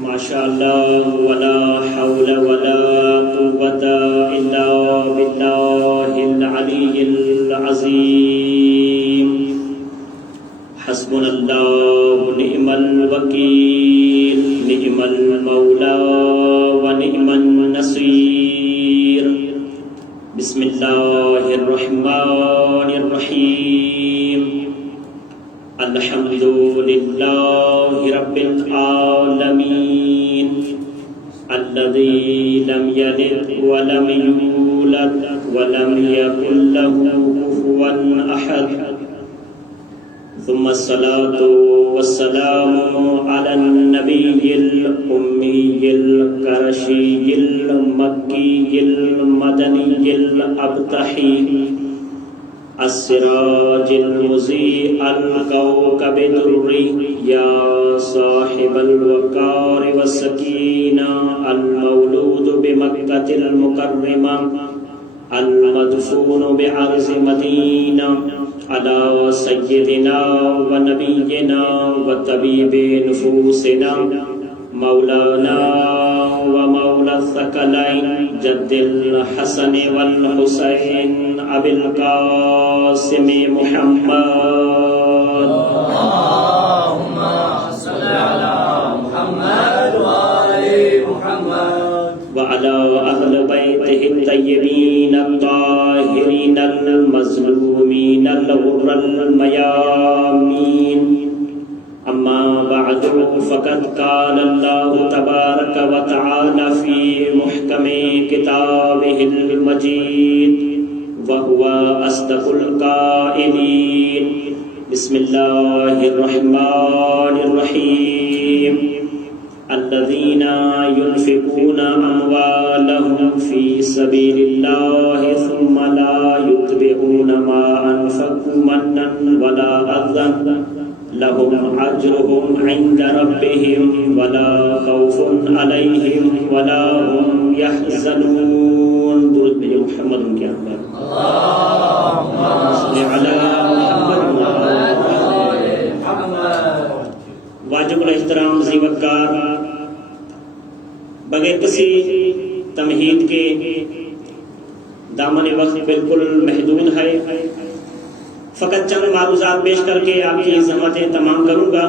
ماشاء اللہ ولا حول ولا قوة الا باللہ العلی العظیم حسبنا اللہ نعم الوکیل نعم المولا ونعم النصیر بسم اللہ الرحمن الرحیم الحمد للہ رب العالمین الذي لم يلد ولم يولد ولم يكن له كفوا أحد ثم الصلاة والسلام على النبي الأمي القرشي المكي المدني الأبطحي السراج المضيء الكوكب الدري يا صاحب الوقار والسكينة المولود بمكة المكرمة المدفون بعرض مدينة على سيدنا ونبينا وطبيب نفوسنا مولانا ومولى الثقلين جد الحسن والحسين أبي القاسم محمد اللهم صل على محمد وآل محمد وعلى أهل بيته الطيبين الطاهرين المظلومين الغر الميامين أما بعد فقد قال الله تبارك وتعالى في محكم كتابه المجيد وهو أصدق القائلين بسم الله الرحمن الرحيم الذين ينفقون أموالهم في سبيل الله ثم لا يتبعون ما أنفقوا منا ولا أذى لهم أجرهم عند ربهم ولا خوف عليهم ولا هم يحزنون درود بھیجو محمد ان کے اندر اللهم صل علی محمد واجب الاحترام ذی وقار بغیر کسی تمہید کے دامن وقت بالکل محدود ہے، فقط چند معروضات پیش کر کے آپ کی خدمتیں تمام کروں گا۔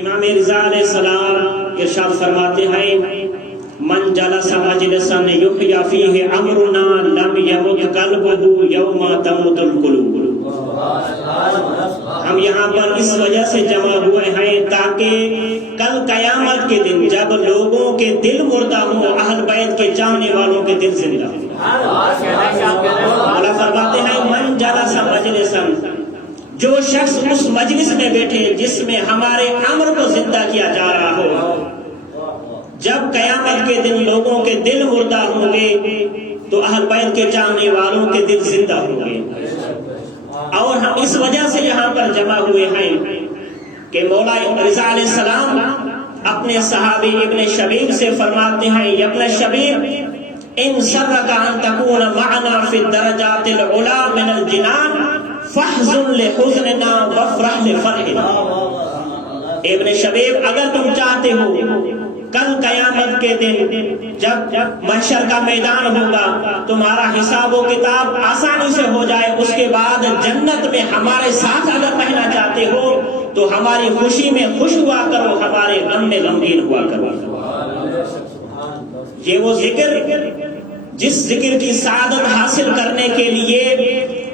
امام رضا علیہ السلام ارشاد فرماتے ہیں من جلس مجلسا یحیی فیہ امرنا لم یمت قلبہ یوم تموت القلوب۔ ہم یہاں پر اس وجہ سے جمع ہوئے ہیں تاکہ کل قیامت کے دن جب لوگوں کے دل مردہ ہوں اہل بیت کے جاننے والوں کے دل زندہ ہوں۔ اللہ فرماتے ہیں من جلس مجلسا، جو شخص اس مجلس میں بیٹھے جس میں ہمارے امر کو زندہ کیا جا رہا ہو، جب قیامت کے دن لوگوں کے دل مردہ ہوں گے تو اہل بیت کے جاننے والوں کے دل زندہ ہوں گے۔ اور ہم اس وجہ سے یہاں پر جمع ہوئے ہیں کہ مولا رضا علیہ السلام اپنے صحابی ابن شبیب سے فرماتے ہیں یا ابن شبیب ان سرک ان تکون معنا فی الدرجات العلا من الجنان فاحزن لحزننا وافرح لفرحنا۔ ابن شبیب اگر تم چاہتے ہو کل قیامت کے دن جب محشر کا میدان ہوگا تمہارا حساب و کتاب آسانی سے ہو جائے، اس کے بعد جنت میں ہمارے ساتھ اگر رہنا چاہتے ہو تو ہماری خوشی میں خوش ہوا کرو، ہمارے غم میں غمگین ہوا کرو۔ یہ وہ ذکر جس ذکر کی سعادت حاصل کرنے کے لیے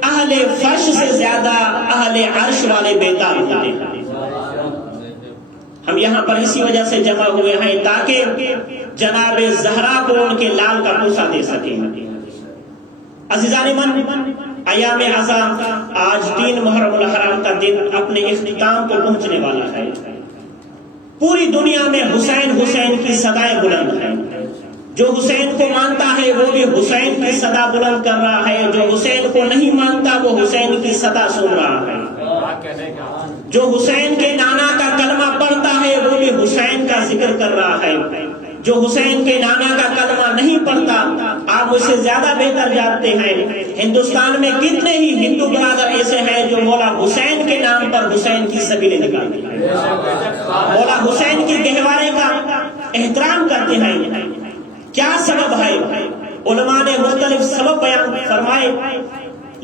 اہل فرش سے زیادہ اہل عرش والے بیدار ہوتے ہیں۔ ہم یہاں پر اسی وجہ سے جمع ہوئے ہیں تاکہ جناب زہرا کو ان کے لال کا بوسہ دے سکیں۔ عزیزان من، ایام اعظام آج 3 محرم الحرام کا دن اپنے اختتام کو پہنچنے والا ہے۔ پوری دنیا میں حسین حسین کی صدائیں بلند ہیں۔ جو حسین کو مانتا ہے وہ بھی حسین کی صدا بلند کر رہا ہے، جو حسین کو نہیں مانتا وہ حسین کی صدا سن رہا ہے۔ جو حسین کے نانا کا کلمہ پڑھتا ہے وہ بھی حسین کا ذکر کر رہا ہے، جو حسین کے نانا کا کلمہ نہیں پڑھتا آپ مجھ سے زیادہ بہتر جانتے ہیں ہندوستان میں کتنے ہی ہندو برادر ایسے ہیں جو مولا حسین کے نام پر حسین کی سبیلیں نکالتے ہیں، مولا حسین کی گہوارے کا احترام کرتے ہیں۔ کیا سبب ہے؟ علماء نے مختلف سبب بیان فرمائے،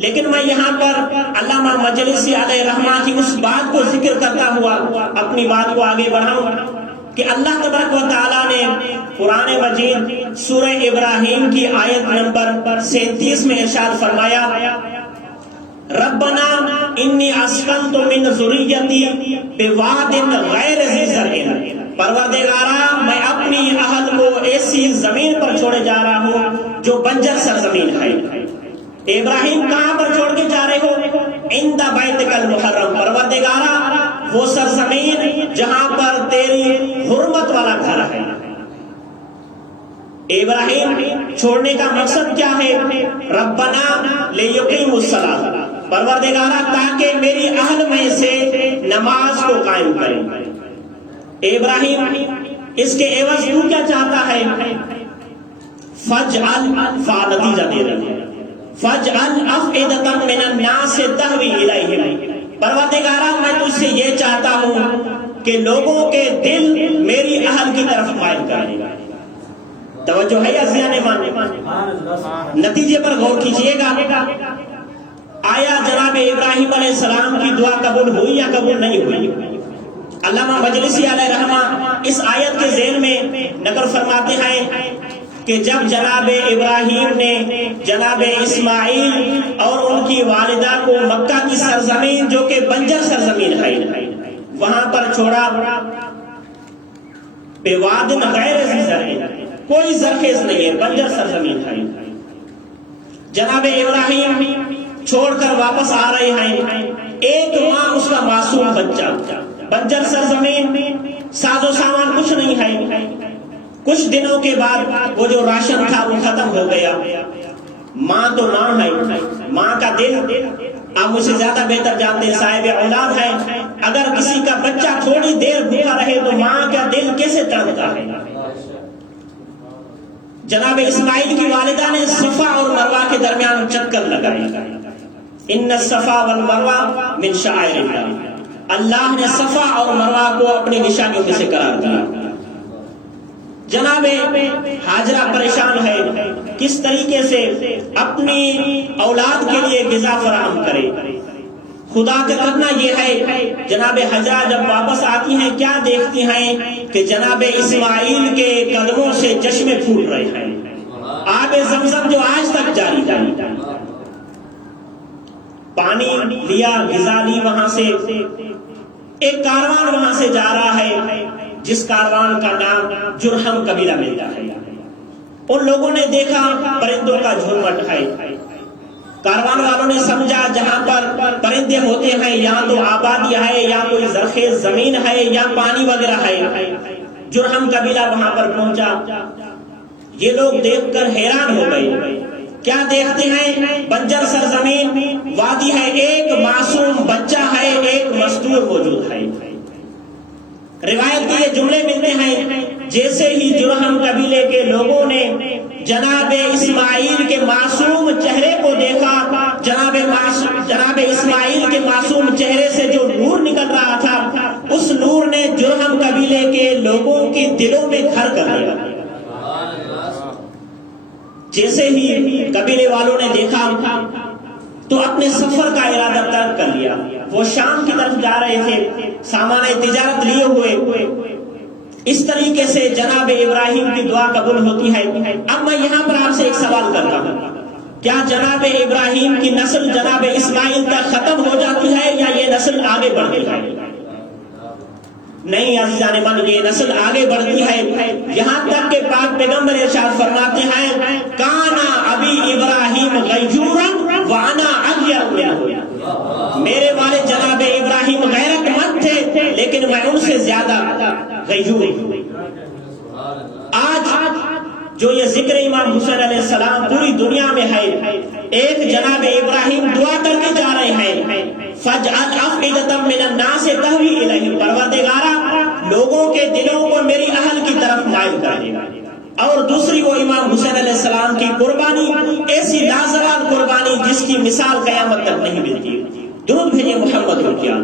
لیکن میں یہاں پر علامہ مجلسی علیہ رحمہ کی اس بات کو ذکر کرتا ہوا اپنی بات کو آگے بڑھاؤں کہ اللہ تبارک و تعالیٰ نے قرآن مجید سورہ ابراہیم کی آیت نمبر 37 میں ارشاد فرمایا ربنا انی اسکنت من ذریتی بواد غیر ذی زرع، پروردگارا میں اپنی اہل کو ایسی زمین پر چھوڑے جا رہا ہوں جو بنجر سرزمین ہے۔ ابراہیم کہاں پر چھوڑ کے جا رہے ہو؟ عند بیتک المحرم، پروردگارا وہ سرزمین جہاں پر تیری حرمت والا گھر ہے۔ ابراہیم چھوڑنے کا مقصد کیا ہے؟ ربنا لیقیموا الصلاۃ، پروردگارا تاکہ میری اہل میں سے نماز کو قائم کریں۔ ابراہیم اس کے عوض تو کیا چاہتا ہے؟ فجعل، نتیجہ دے رہے ہیں فجعل افئدۃ من الناس تہوی الیہم، پروردگارا میں تجھ سے یہ چاہتا ہوں کہ لوگوں کے دل میری اہل کی طرف مائل کریں۔ توجہ ہے عزیزان ایمان؟ نتیجے پر غور کیجئے گا، آیا جناب ابراہیم علیہ السلام کی دعا قبول ہوئی یا قبول نہیں ہوئی؟ علامہ مجلسی علیہ رحمہ اس آیت کے ذیل میں نقل فرماتے ہیں کہ جب جناب ابراہیم نے جناب اسماعیل اور ان کی والدہ کو مکہ کی سرزمین جو کہ بنجر سرزمین ہے وہاں پر چھوڑا، بواد غیر ذی زرع، کوئی زرخیز نہیں ہے، بنجر سرزمین ہے۔ جناب ابراہیم چھوڑ کر واپس آ رہے ہیں، ایک ماں اس کا معصوم بچہ، بنجر سرزمین، ساز و سامان کچھ نہیں ہے۔ کچھ دنوں کے بعد وہ جو راشن تھا وہ ختم ہو گیا۔ ماں تو ماں ہے، ماں کا دل آپ مجھ سے زیادہ بہتر جانتے ہیں، صاحب اولاد ہے، اگر کسی کا بچہ تھوڑی دیر بھوکا رہے تو ماں کا دل کیسے تڑپتا ہے۔ جناب اسماعیل کی والدہ نے صفا اور مروہ کے درمیان چکر لگائی، ان الصفا والمروہ من شعائر اللہ، اللہ نے صفا اور مروہ کو اپنی نشانیوں میں سے قرار دیا۔ جناب ہاجرہ پریشان ہے کس طریقے سے اپنی اولاد کے لیے غذا فراہم کرے۔ خدا کا کرنا یہ ہے جناب ہاجرہ جب واپس آتی ہیں کیا دیکھتی ہیں کہ جناب اسماعیل کے قدموں سے چشمے پھوٹ رہے ہیں، آب زمزم جو آج تک جاری ہے۔ پانی لیا، غذا لی، وہاں سے ایک کاروان وہاں سے جا رہا ہے جس کاروان کا نام جرہم قبیلہ ملتا ہے۔ ان لوگوں نے دیکھا پرندوں کا جھرمٹ ہے، کاروان والوں نے سمجھا جہاں پر پرندے ہوتے ہیں یا تو آبادی ہے یا کوئی زرخیز زمین ہے یا پانی وغیرہ ہے۔ جرہم قبیلہ وہاں پر پہنچا، یہ لوگ دیکھ کر حیران ہو گئے۔ کیا دیکھتے ہیں؟ بنجر سرزمین، وادی ہے، ایک معصوم بچہ ہے، ایک مزدور موجود ہے۔ روایت کے یہ جملے ملتے ہیں جیسے ہی جرہم قبیلے کے لوگوں نے جناب اسماعیل کے معصوم چہرے کو دیکھا، جناب اسماعیل کے معصوم چہرے سے جو نور نکل رہا تھا اس نور نے جرہم قبیلے کے لوگوں کے دلوں میں گھر کر لیا۔ جیسے ہی قبیلے والوں نے دیکھا تو اپنے سفر کا ارادہ ترک کر لیا، وہ شام کی طرف جا رہے تھے سامان تجارت لیے ہوئے۔ اس طریقے سے جناب ابراہیم کی دعا قبول ہوتی ہے۔ اب میں یہاں پر آپ سے ایک سوال کرتا ہوں، کیا جناب ابراہیم کی نسل جناب اسماعیل تک ختم ہو جاتی ہے یا یہ نسل آگے بڑھتی ہے؟ نہیں عزیزان من، یہ نسل آگے بڑھتی ہے، یہاں تک کہ پاک پیغمبر ارشاد فرماتے ہیں کانا ابی ابراہیم غیورا وانا اغیر منہ، میرے والد جناب ابراہیم غیرت مند تھے لیکن میں ان سے زیادہ غیور ہوں۔ آج جو یہ ذکر امام حسین علیہ السلام پوری دنیا میں ہے، ایک جناب ابراہیم دعا کر کے جا رہے ہیں فَجْعَلْ أَفْئِدَةً مِّنَ النَّاسِ تَهْوِي إِلَيْهِمْ، پروردگارا لوگوں کے دلوں کو میری اہل کی طرف مائل کر دے۔ اور دوسری وہ امام حسین علیہ السلام کی قربانی، ایسی لازوال قربانی جس کی مثال قیامت تک نہیں ملتی۔ درود بھیجیے محمد کی آل۔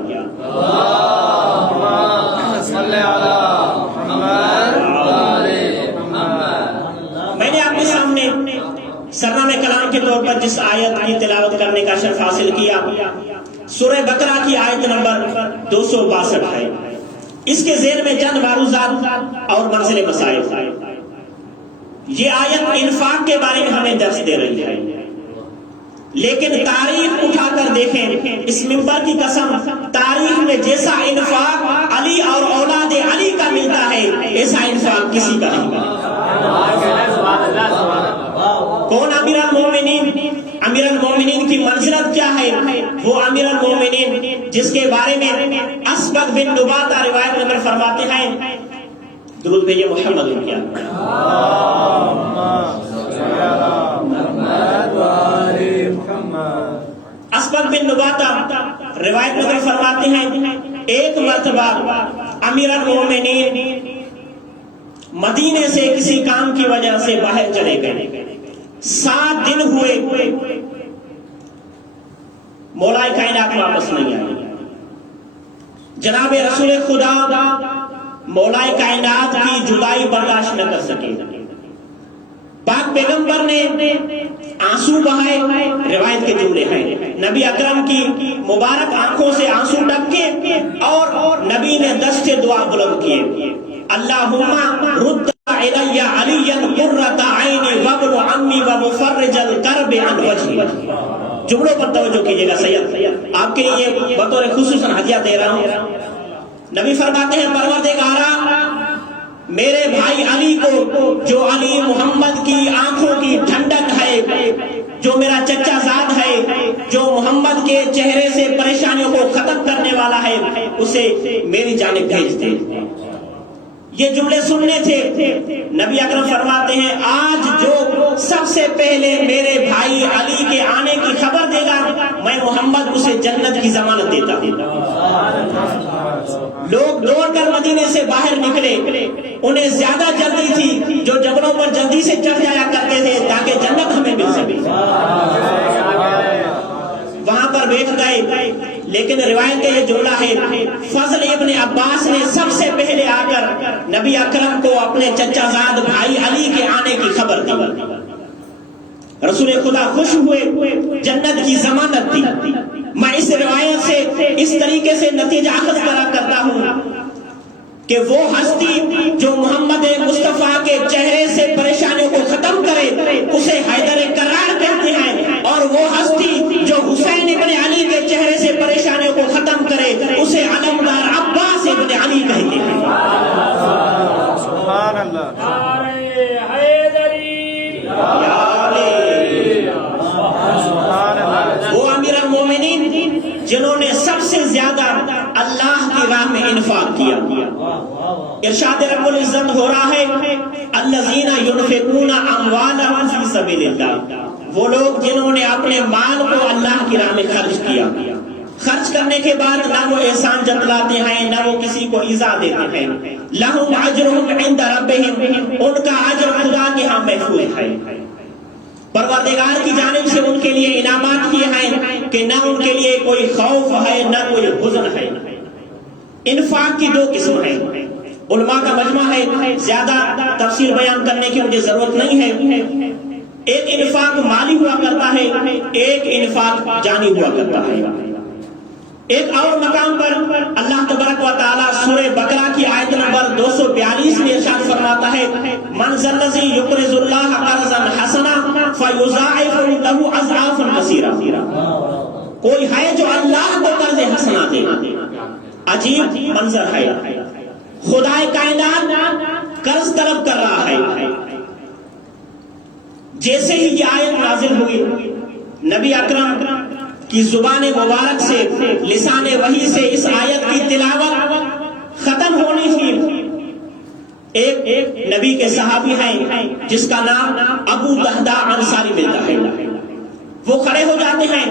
اللهم صل على محمد وآل محمد۔ میں نے آپ کے سامنے سرنامہ کلام کے طور پر جس آیت کی تلاوت کرنے کا شرف حاصل کیا، سورہ بقرہ کی آیت نمبر 262 ہے۔ اس کے ذیل میں چند معروضات اور منزل مسائل۔ یہ آیت انفاق کے بارے میں ہمیں درس دے رہی ہے، لیکن تاریخ اٹھا کر دیکھیں، اس منبر کی قسم، تاریخ میں جیسا انفاق علی اور اولاد علی کا ملتا ہے، ایسا انفاق کسی کا نہیں ملتا۔ کون امیر المومنین؟ امیر المومنین کی منزلت کیا ہے؟ وہ امیر المومنین جس کے بارے میں اسبغ بن نباتہ روایت نقل فرماتے ہیں، درود بھیجیے محمد کی آل۔ اسبغ بن نباتہ روایت نقل فرماتے ہیں، ایک مرتبہ امیر المومنین مدینے سے کسی کام کی وجہ سے باہر چلے گئے، 7 دن ہوئے، مولا کائنات واپس نہیں آئے۔ جناب رسول خدا مولا کائنات کی جدائی برداشت نہ کر سکے، پاک پیغمبر نے آنسو بہائے، روایت کے جملے ہیں، نبی اکرم کی مبارک آنکھوں سے آنسو ٹپکے اور نبی نے دست دعا بلند کیے، اللہم رد الی علی قرۃ عینی وابن عمی ومفرج الکرب عن وجہی۔ جملوں پر توجہ کیجیے گا، سید آپ کے لیے بطور خصوصاً ہدیہ دے رہا ہوں۔ نبی فرماتے ہیں، پروردگارا میرے بھائی علی کو، جو علی محمد کی آنکھوں کی ٹھنڈک ہے، جو میرا چچا زاد ہے، جو محمد کے چہرے سے پریشانیوں کو ختم کرنے والا ہے، اسے میری جانب بھیج دے۔ یہ جملے سننے تھے، نبی اکرم فرماتے ہیں، آج جو سب سے پہلے میرے بھائی علی کے آنے کی خبر دے گا، میں محمد اسے جنت کی ضمانت دیتا ہوں۔ لوگ دوڑ کر مدینے سے باہر نکلے، انہیں زیادہ جلدی تھی، جو جبلوں پر جلدی سے چڑھ جایا کرتے تھے تاکہ جنت ہمیں مل سکے، وہاں پر بیٹھ گئے۔ لیکن روایت کا یہ جملہ ہے، فضل ابن عباس نے سب سے پہلے آ کر نبی اکرم کو اپنے چچا زاد بھائی علی کے آنے کی خبر دی۔ رسول خدا خوش ہوئے، جنت کی ضمانت دی۔ میں اس روایت سے اس طریقے سے نتیجہ اخذ کرتا ہوں کہ وہ ہستی جو محمد مصطفیٰ کے چہرے سے پریشانیوں کو ختم کرے، اسے حیدر کرار کہتے ہیں، اور وہ ہستی جو حسین ابن علی کے چہرے سے پریشانیوں کو ختم کرے، اسے علمدار عباس ابن علی کہتے ہیں۔ سبحان اللہ۔ وہ امیر المومنین جنہوں نے سب سے زیادہ اللہ کی راہ میں انفاق کیا۔ ارشاد رب العزت ہو رہا ہے، الذین ينفقون اموالهم فی سبیل اللہ، وہ لوگ جنہوں نے اپنے مال کو اللہ کی راہ میں خرچ کیا۔ خرچ کرنے کے بعد نہ وہ احسان جتلاتے ہیں، نہ وہ کسی کو ایذا دیتے ہیں۔ لہم اجرہم عند ربہم، ان کا اجر خدا کے ہاں محفوظ ہے۔ پروردگار کی جانب سے ان کے لیے انعامات کیے ہیں کہ نہ ان کے لیے کوئی خوف ہے نہ کوئی حزن ہے۔ انفاق کی 2 قسم ہیں، علماء کا مجمع ہے، زیادہ تفصیل بیان کرنے کی مجھے ضرورت نہیں ہے۔ ایک انفاق مالی ہوا کرتا ہے، ایک انفاق جانی ہوا کرتا ہے۔ ایک اور مقام پر اللہ تبارک و تعالی سورہ بقرہ کی آیت نمبر 242 میں ارشاد فرماتا ہے، من ذا الذی یقرض اللہ قرضا حسنا فیضاعفہ لہ اضعافا کثیرہ، کوئی ہے جو اللہ کو قرض حسنا دے۔ عجیب منظر ہے، خدا کائنات قرض طلب کر رہا ہے۔ جیسے ہی یہ آیت نازل ہوئی، نبی اکرم کی زبان مبارک سے، لسان وحی سے اس آیت کی تلاوت ختم ہونی تھی۔ ایک نبی کے صحابی ہیں جس کا نام ابو دہدہ انصاری ملتا ہے، وہ کھڑے ہو جاتے ہیں۔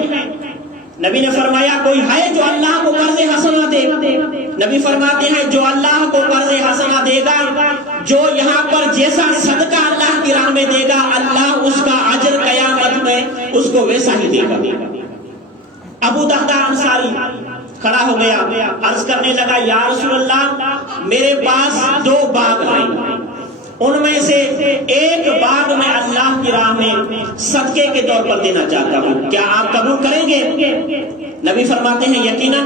نبی نے فرمایا، کوئی ہے جو اللہ کو قرض حسنہ دے؟ نبی فرماتے ہیں، جو اللہ کو قرض حسنہ دے گا، جو یہاں پر جیسا صدقہ ویسا ہی دے گا۔ ابو دہدہ انصاری کھڑا ہو گیا، عرض کرنے لگا یا رسول اللہ میرے پاس 2 باغ ہیں، ان میں سے ایک باغ میں اللہ کی راہ میں صدقے کے طور پر دینا چاہتا ہوں، کیا آپ قبول کریں گے؟ نبی فرماتے ہیں یقیناً،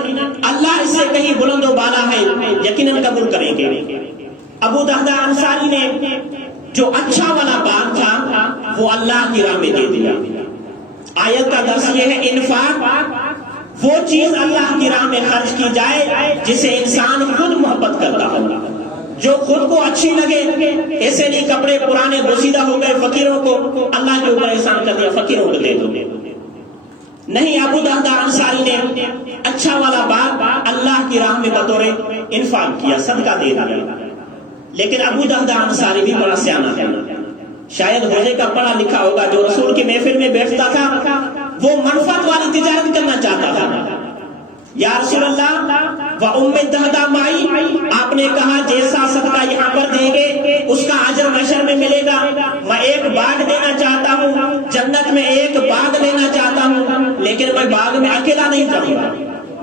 اللہ اس سے کہیں بلند و بالا ہے، یقیناً قبول کریں گے۔ ابو دہدہ انصاری نے جو اچھا والا باغ تھا وہ اللہ کی راہ میں دے دیا۔ آیت کا درس یہ ہے انفاق وہ چیز اللہ کی راہ میں خرچ کی جائے جسے انسان خود محبت کرتا ہو، جو خود کو اچھی لگے۔ ایسے نہیں کپڑے پرانے بوسیدہ ہو گئے، فقیروں کو اللہ کے اوپر احسان کر دیا، فقیروں کو دے دو۔ نہیں، ابو دہدہ انصاری نے اچھا والا باغ اللہ کی راہ میں بطور انفاق کیا، صدقہ دے دیا۔ لیکن ابو دہدہ انصاری بھی بڑا سیانہ ہے، شاید ہونے کا پڑھا لکھا ہوگا، جو رسول کی محفل میں بیٹھتا تھا وہ منفعت والی تجارت کرنا چاہتا تھا۔ یا رسول اللہ وَأُمِّ الدَّهْدَى مَعِي، آپ نے کہا جیسا صدقہ یہاں پر دیں گے اس کا اجر محشر میں ملے گا، میں ایک باغ دینا چاہتا ہوں، جنت میں ایک باغ لینا چاہتا ہوں، لیکن میں باغ میں اکیلا نہیں جاؤں گا۔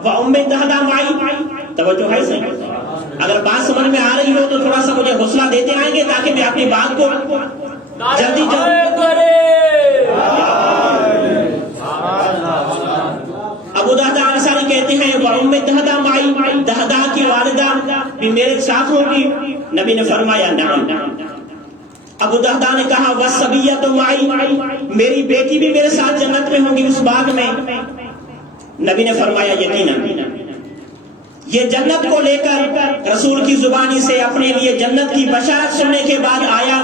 وَأُمِّ الدَّهْدَى مَعِي، توجہ ہے صحیح؟ اگر بات سمجھ میں آ رہی ہو تو تھوڑا سا مجھے حوصلہ دیتے آئیں گے تاکہ میں اپنی بات کو جلدی ابو دہدہ انصاری کہتے ہیں وَأُمِّ الدَّهْدَى مَعِي، دہدہ کی والدہ بھی میرے ساتھ ہوگی؟ نبی نے فرمایا نعم۔ ابو دہدہ نے کہا وَالصَّبِيَّةُ مَعِي، میری بیٹی بھی میرے ساتھ جنت میں ہوگی اس باغ میں؟ نبی نے فرمایا یقیناً۔ یہ جنت کو لے کر رسول کی زبانی سے اپنے لیے جنت کی بشارت سننے کے بعد آیا،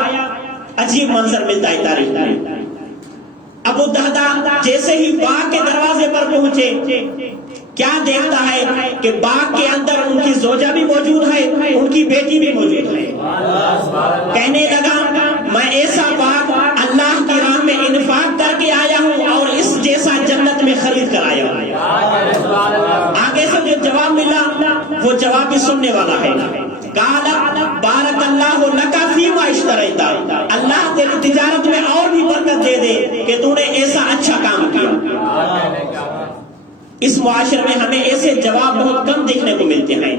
عجیب منظر ملتا ہے تاریخ میں۔ ابو دہدہ جیسے ہی باغ کے دروازے پر پہنچے کیا دیکھتا ہے کہ باغ کے اندر ان کی زوجہ بھی موجود ہے، ان کی بیٹی بھی موجود ہے۔ کہنے لگا میں ایسا باغ اللہ کی راہ میں انفاق کر کے آیا ہوں اور اس جیسا جنت میں خرید کر آیا ہوں۔ آگے سے جو جواب ملا وہ جواب بھی سننے والا ہے۔ قال بارک اللہ لک فیما اشتریت، اللہ تیری تجارت میں اور بھی برکت دے دے کہ تو نے ایسا اچھا کام کیا۔ اس معاشرے میں ہمیں ایسے جواب بہت کم دیکھنے کو ملتے ہیں۔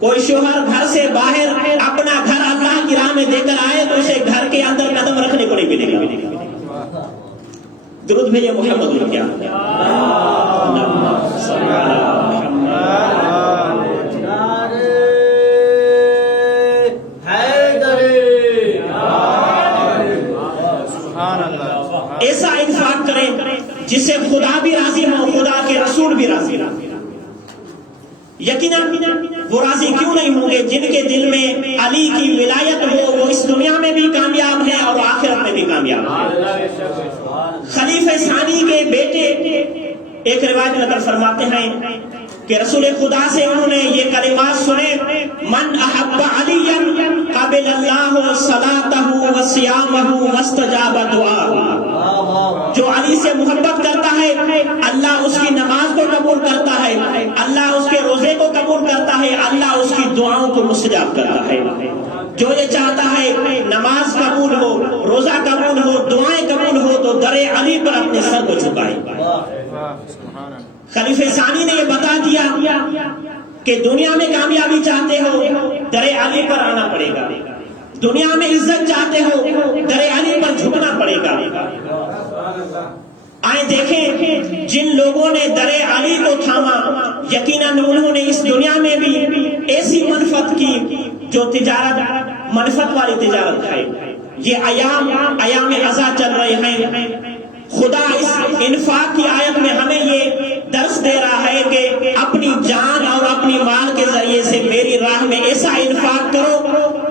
کوئی شوہر گھر سے باہر اپنا گھر اللہ کی راہ میں دے کر آئے تو اسے گھر کے اندر قدم رکھنے کو نہیں ملے گا۔ درود بھیجے محمد کیا ایسا انفاق کریں جس سے خدا بھی راضی ہو، خدا کے رسول بھی راضی ہو۔ یقیناً وہ راضی کیوں نہیں ہوں گے جن کے دل میں علی کی ولایت ہو، وہ اس دنیا میں بھی کامیاب ہیں اور آخرت میں بھی کامیاب ہیں۔ خلیفہ ثانی کے بیٹے ایک روایت نقل فرماتے ہیں کہ رسول خدا سے انہوں نے یہ کلمات سنے، من احب علیًا قبل اللہ صلاتہ وصیامہ واستجاب دعاہ، جو علی سے محبت کرتا ہے اللہ اس کی نماز کو قبول کرتا ہے، اللہ اس کے روزے کو قبول کرتا ہے، اللہ اس کی دعاؤں کو مستجاب کرتا ہے۔ جو یہ چاہتا ہے نماز قبول ہو، روزہ قبول ہو، دعائیں قبول ہو تو در علی پر اپنے سر کو جھکائے۔ خلیفہ ثانی نے یہ بتا دیا کہ دنیا میں کامیابی چاہتے ہو در علی پر آنا پڑے گا، دنیا میں عزت چاہتے ہو در علی پر جھکنا پڑے گا۔ آئے دیکھیں جن لوگوں نے در علی کو تھاما یقیناً انہوں نے اس دنیا میں بھی ایسی منفعت کی جو تجارت منفعت والی تجارت ہے۔ یہ ایام عزا چل رہے ہیں، خدا اس انفاق کی آیت میں ہمیں یہ درس دے رہا ہے کہ اپنی جان اور اپنی مال کے ذریعے سے میری راہ میں ایسا انفاق کرو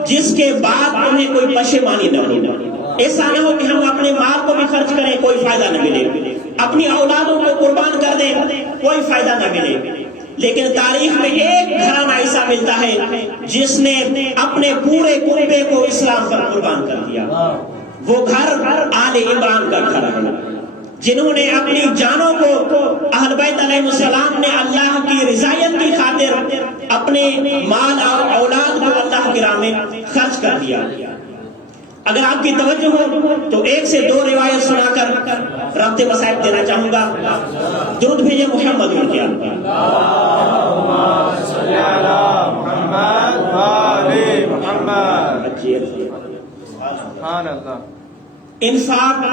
جس کے بعد انہیں کوئی پشیمانی نہ ہو۔ ایسا نہ ہو کہ ہم اپنے مال کو بھی خرچ کریں کوئی فائدہ نہ ملے، اپنی اولادوں کو قربان کر دیں کوئی فائدہ نہ ملے۔ لیکن تاریخ میں ایک گھرانہ ایسا ملتا ہے جس نے اپنے پورے کنبے کو اسلام پر قربان کر دیا، وہ گھر آل عمران کا گھر ہے، جنہوں نے اپنی جانوں کو اہل بیت علیہ السلام نے اللہ کی رضایت کی خاطر اپنے مال اور اولاد کو اللہ کی راہ میں خرچ کر دیا۔ اگر آپ کی توجہ ہو تو ایک سے دو روایت سنا کر رابطے مصائب دینا چاہوں گا. درود بھیجے محمد کے انفاق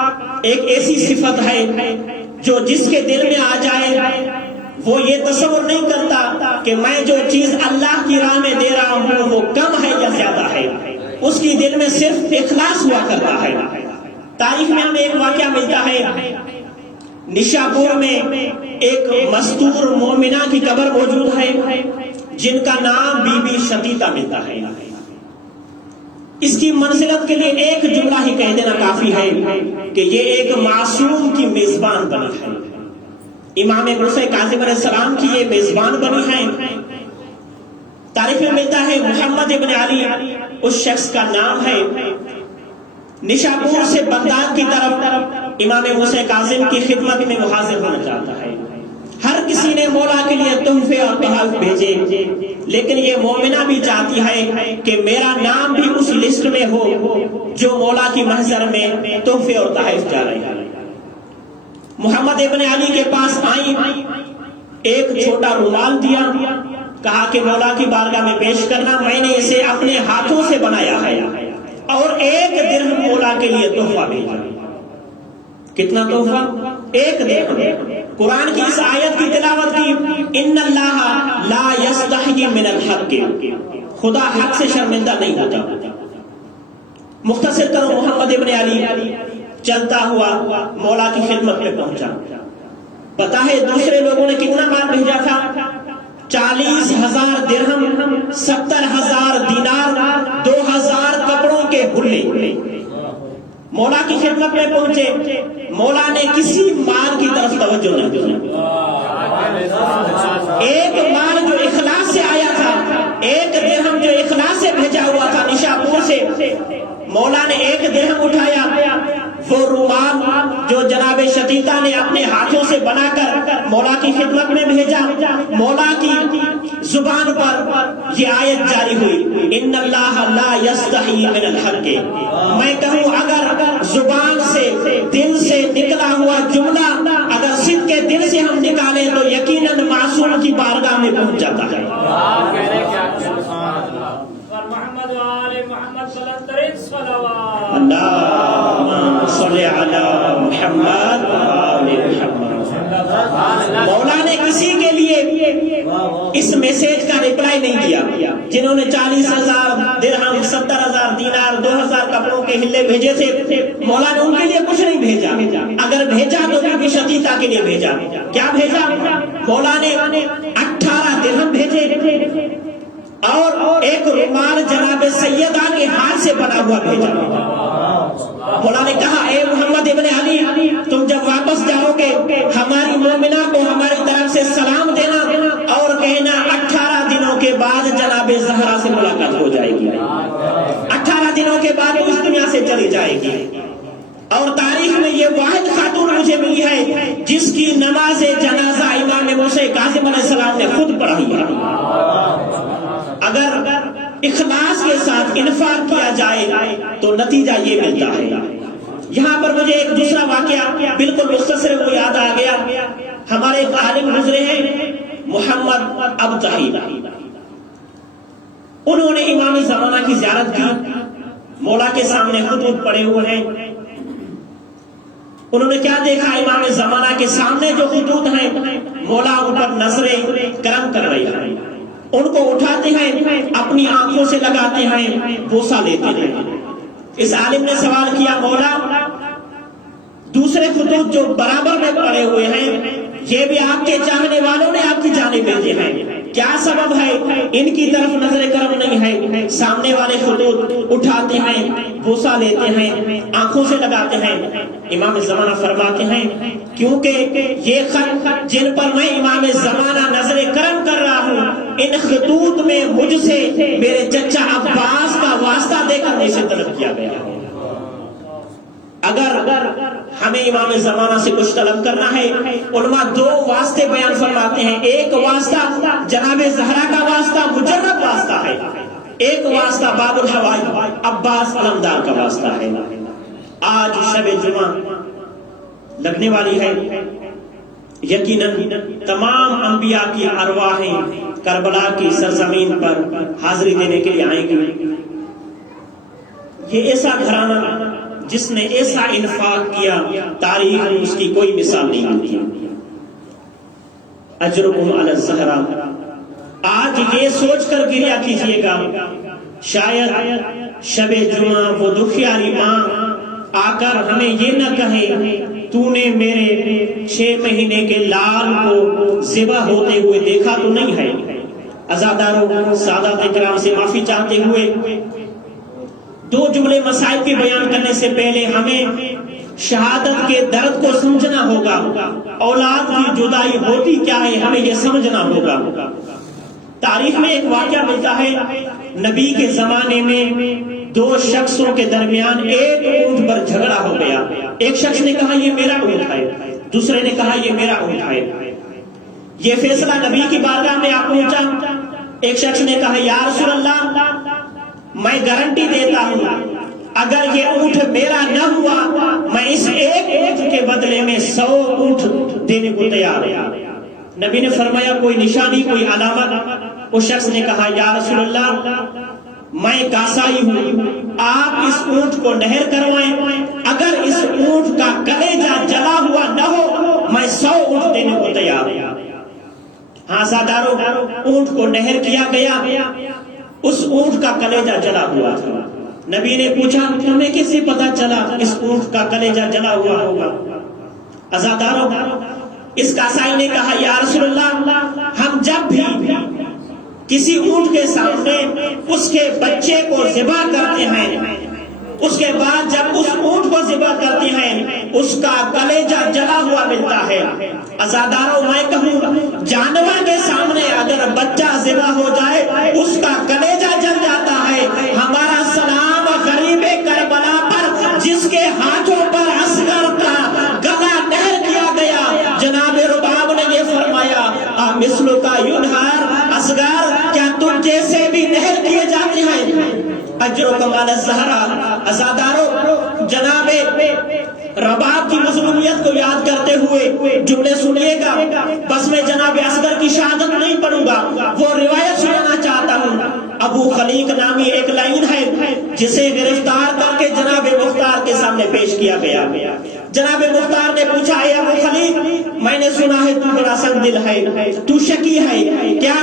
ایک ایسی صفت ہے جو جس کے دل میں آ جائے وہ یہ تصور نہیں کرتا کہ میں جو چیز اللہ کی راہ میں دے رہا ہوں وہ کم ہے یا زیادہ ہے. اس کی دل میں صرف اخلاص ہوا کرتا ہے. تاریخ میں ہمیں ایک واقعہ ملتا ہے. نشاپور میں ایک مستور مومنہ کی قبر موجود ہے جن کا نام بی بی شتیتا ملتا ہے. اس کی منزلت کے لیے ایک جملہ ہی کہہ دینا کافی ہے کہ یہ ایک معصوم کی میزبان بنی ہے. امام موسیٰ کاظم علیہ السلام کی یہ میزبان بنی ہے. تاریخ میں ملتا ہے محمد ابن علی اس شخص کا نام ہے. نشاپور سے بغداد کی طرف امام موسیٰ کاظم کی خدمت میں حاضر ہونا چاہتا ہے. ہر کسی نے مولا کے لیے تحفے اور تحائف بھیجے لیکن یہ مومنہ بھی چاہتی ہے کہ میرا نام بھی اس لسٹ میں ہو جو مولا کی محضر میں تحفے اور تحائف جا رہے ہیں. محمد ابن علی کے پاس آئی, ایک چھوٹا رومال دیا, کہا کہ مولا کی بارگاہ میں پیش کرنا, میں نے اسے اپنے ہاتھوں سے بنایا ہے, اور 1 درہم مولا کے لیے تحفہ بھیجا. کتنا تحفہ؟ 1 درہم. قرآن کی اس آیت کی تلاوت کی, ان اللہ لا یستحی من الحق, خدا حق سے شرمندہ نہیں ہوتا. مختصر کرو, محمد ابن علی چلتا ہوا مولا کی خدمت میں پہنچا. پتا ہے دوسرے لوگوں نے کتنا مال بھیجا تھا؟ 40,000 درہم, 70,000 دینار, 2,000 کپڑوں کے حلے. مولا کی خدمت میں پہنچے, مولا نے کسی مال کی طرف توجہ نہیں دی. ایک مال جو اخلاص سے آیا تھا, 1 درہم جو اخلاص سے بھیجا ہوا تھا نشاپور سے, مولا نے 1 درہم اٹھایا. وہ رومال جو جناب شتیتا نے اپنے ہاتھوں سے بنا کر مولا کی خدمت میں بھیجا, مولا کی زبان پر یہ آیت جاری ہوئی, ان اللہ لا یستحی من الحق. میں کہوں اگر زبان سے دل سے نکلا ہوا جملہ اگر صدق کے دل سے ہم نکالیں تو یقیناً معصوم کی بارگاہ میں پہنچ جاتا ہے. محمد و آل محمد صلوات اللہم صلی علی محمد و آل محمد. مولا نے کسی کے لیے اس میسیج کا ریپلائی نہیں کیا. جنہوں نے 40,000 درہم, 70,000 دینار, 2,000 کپڑوں کے ہلے بھیجے تھے, مولا نے ان کے لیے کچھ نہیں بھیجا. اگر بھیجا تو بی بی شتیتا کے لیے بھیجا. کیا بھیجا؟ مولا نے 18 درہم بھیجے اور ایک رومال جناب سیدہ کے ہاتھ سے بنا ہوا بھیجا. مولا نے کہا, اے محمد ابن علی, تم جب واپس جاؤ گے ہماری مومنہ کو ہماری طرف سے سلام دینا اور کہنا 18 دنوں کے بعد جناب زہرا سے ملاقات ہو جائے گی. 18 دنوں کے بعد اس دنیا سے چلی جائے گی. اور تاریخ میں یہ واحد خاتون مجھے ملی ہے جس کی نماز جنازہ امام موسیٰ کاظم علیہ السلام نے خود پڑھائی ہے. اگر اخلاص کے ساتھ انفاق کیا جائے تو نتیجہ یہ ملتا ہے. یہاں پر مجھے ایک دوسرا واقعہ بالکل مختصر وہ یاد آ گیا. ہمارے ایک عالم گزرے ہیں محمد ابتحی, انہوں نے امام زمانہ کی زیارت کی. مولا کے سامنے خطوط پڑے ہوئے ہیں. انہوں نے کیا دیکھا؟ امام زمانہ کے سامنے جو خطوط ہیں مولا ان پر نظر کرم کر رہی ہے. ان کو اٹھاتے ہیں, اپنی آنکھوں سے لگاتے ہیں, بوسہ لیتے ہیں. اس عالم نے سوال کیا, مولا دوسرے خطوط جو برابر میں پڑے ہوئے ہیں یہ بھی آپ کے چاہنے والوں نے آپ کی جانب بھیجے ہیں, کیا سبب ہے؟ ان کی طرف نظر کرم نہیں ہے. سامنے والے خطوط اٹھاتے ہیں, بوسہ لیتے ہیں, آنکھوں سے لگاتے ہیں. امام زمانہ فرماتے ہیں کیونکہ یہ خط جن پر میں امام زمانہ نظر کرم کر رہا ہوں, ان خطوط میں مجھ سے میرے چچا عباس کا واسطہ دے کر مجھ سے طلب کیا گیا. اگر ہمیں امام زمانہ سے کچھ طلب کرنا ہے, علماء 2 واسطے بیان فرماتے ہیں. ایک واسطہ جناب زہرا کا واسطہ مجرد واسطہ ہے, ایک واسطہ باب الحوائی عباس علمدار کا واسطہ ہے. آج شب جمعہ لگنے والی ہے. یقیناً تمام انبیاء کی ارواحیں کربلا کی سرزمین پر حاضری دینے کے لیے آئیں گی. یہ ایسا گھرانہ جس نے ایسا انفاق کیا تاریخ میں اس کی کوئی مثال نہیں ملتی. اجرکم علی الزہرا. آج یہ سوچ کر گریہ کیجئے گا شاید شب جمعہ وہ دکھیاری ماں آ کر ہمیں یہ نہ کہے تو نے میرے 6 مہینے کے لال کو ذبح ہوتے ہوئے دیکھا تو نہیں ہے. عزاداروں سادات اکرام سے معافی چاہتے ہوئے 2 جملے مسائل کے بیان کرنے سے پہلے ہمیں شہادت کے درد کو سمجھنا ہوگا. اولاد کی جدائی ہوتی کیا ہے ہمیں یہ سمجھنا ہوگا. تاریخ میں ایک واقعہ ملتا ہے نبی کے زمانے میں 2 شخصوں کے درمیان ایک اونٹ پر جھگڑا ہو گیا. ایک شخص نے کہا یہ میرا اونٹ ہے, دوسرے نے کہا یہ میرا اونٹ ہے. یہ فیصلہ نبی کی بارگاہ میں آ پہنچا. ایک شخص نے کہا یا رسول اللہ میں گارنٹی دیتا ہوں اگر یہ اونٹ میرا نہ ہوا میں اس ایک اونٹ کے بدلے میں 100 اونٹ دینے کو تیار ہوں. نبی نے فرمایا کوئی نشانی کوئی علامت؟ اس شخص نے کہا یا رسول اللہ میں کاسائی ہوں, آپ اس اونٹ کو نہر کروائیں, اگر اس اونٹ کا کلیجہ جلا ہوا نہ ہو میں 100 اونٹ دینے کو تیار ہوں. ہاں ساداروں اونٹ کو نہر کیا گیا, اس اونٹ کا کلیجہ جلا ہوا تھا. نبی نے پوچھا تمہیں کیسے پتا چلا اس اونٹ کا کلیجہ جلا ہوا ہوگا؟ عزاداروں اس کاسائی نے کہا یا رسول اللہ ہم جب بھی کسی اونٹ کے سامنے اس کے بچے کو ذبح کرتے ہیں اس کے بعد جب اس اونٹ کو ذبح کرتے ہیں اس کا کلیجہ جلا ہوا ملتا ہے. عزاداروں میں کہوں جانور کے سامنے اگر بچہ ذبح ہو جائے اس کا کلیجہ جل جاتا ہے. ہمارا سلام غریب کربلا پر جس کے ہاتھوں پر اصغر کا گلا نہر کیا گیا. جناب رباب نے یہ فرمایا مثلو کا ینہار اصغر کیا تم جیسے بھی نہر کیے جاتے ہیں. اجرکم علی الزہرا. عزاداروں جناب رباب کی مظلومیت کو یاد کرتے ہوئے جملے سنیے گا. بس میں جناب اصغر کی شہادت نہیں پڑھوں گا, وہ روایت سنانا چاہتا ہوں. ابو خلیق نامی ایک لائن ہے جسے گرفتار کر کے جناب مختار کے سامنے پیش کیا گیا. جناب مختار نے پوچھا اے ابو خلیق میں نے سنا ہے تو بڑا سنگ دل ہے, تو شکی ہے, کیا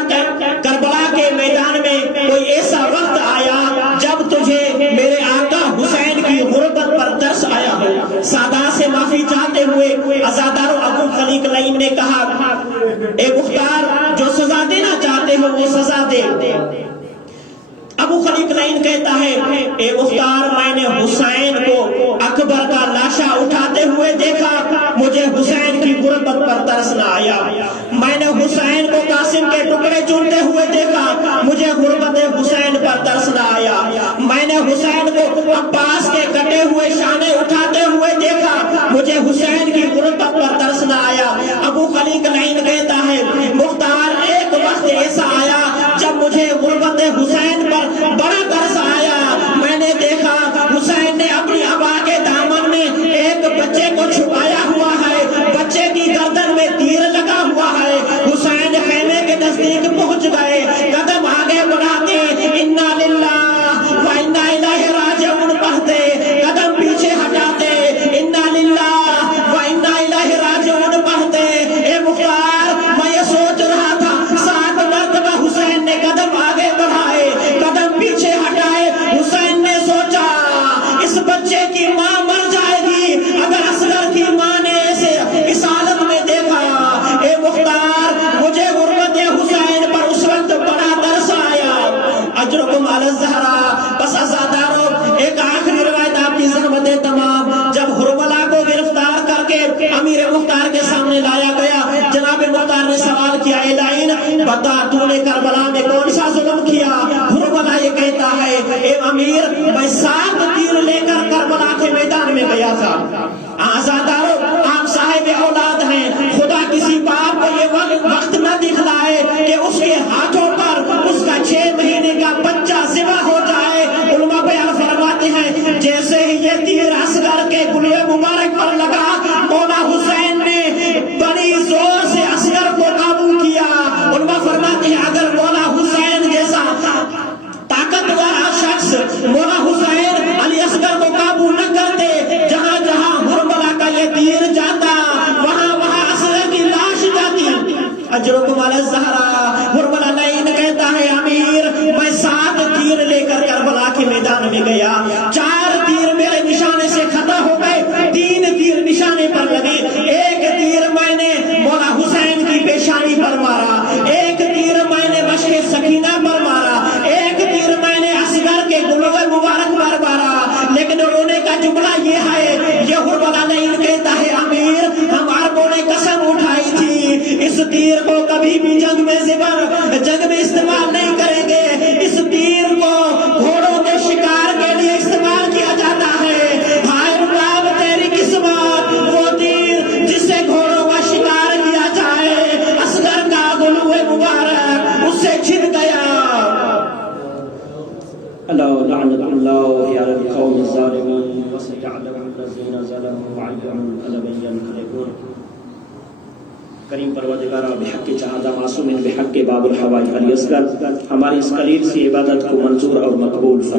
کربلا کے میدان میں کوئی ایسا وقت آیا جب تجھے میرے آقا حسین کی غربت پر ترس آیا ہو؟ سادہ سے معافی چاہتے ہوئے عزادار ابو خلیق لائن نے کہا اے مختار جو سزا دینا چاہتے ہو وہ سزا دے. ابو خلیق لائن کہتا ہے اے مختار میں نے حسین کو اکبر کا لاشا اٹھاتے ہوئے دیکھا, مجھے حسین کی غربت پر ترس نہ آیا. میں نے حسین کو قاسم کے ٹکڑے چنتے ہوئے دیکھا, مجھے غربت حسین پر ترس نہ آیا. میں نے حسین کو عباس کے کٹے ہوئے شانے اٹھاتے ہوئے دیکھا, مجھے حسین کی غربت پر ترس نہ آیا. ابو خلیق لائن کہتا ہے مختار ایک وقت ایسا آیا جب مجھے غربت حسین پر بڑا ترس آیا. میں نے دیکھا حسین نے اپنی ابا کے دامن میں ایک بچے کو چھپایا ہوا ہے, بچے کی گردن میں تیر لگا ہوا ہے. حسین خیمے کے نزدیک پہنچ گئے, قدم آگے بڑھاتے انا للہ و انا الیہ راجعون پڑھتے, قدم پیچھے ہٹاتے انا للہ و انا الیہ راجعون پڑھتے. اے مختار میں یہ سوچ رہا تھا 7 مرتبہ حسین نے قدم آگے بڑھائے, قدم پیچھے ہٹائے. حسین نے سوچا اس بچے کی ماں مر جائے گی اگر اصغر کی ماں نے اسے اس حالت میں دیکھا. اے مختار مجھے غربت حسین پر اس وقت بڑا ترس آیا. اجرکم علی الزہرا. بس عزاداروں ایک آخری روایت آپ کی زحمتیں تمام. جب ہرملا کو گرفتار کر کے امیر مختار کے سامنے لایا گیا, جناب مختار نے سوال کیا اے لائن بتا تو نے کربلا میں کون سا ظلم کیا؟ ہرملا یہ کہتا ہے اے امیر میں 7 تیر لے کر کربلا کے میدان میں گیا تھا. عزاداروں آپ صاحب اولاد ہیں, خدا کسی باپ کو یہ وقت نہ دکھلائے کہ اس کے ہاتھوں پر اس کا 6 مہینے کا بچہ ذبح الله على القوم الظالمين وسيعلم الذين ظلموا أيهم القلب ينقلبون. کریم پروردگارا بحق چہادہ معصوم بحق باب الحوائج علی اصغر ہماری اس قلیل سی عبادت کو منظور اور مقبول فرما.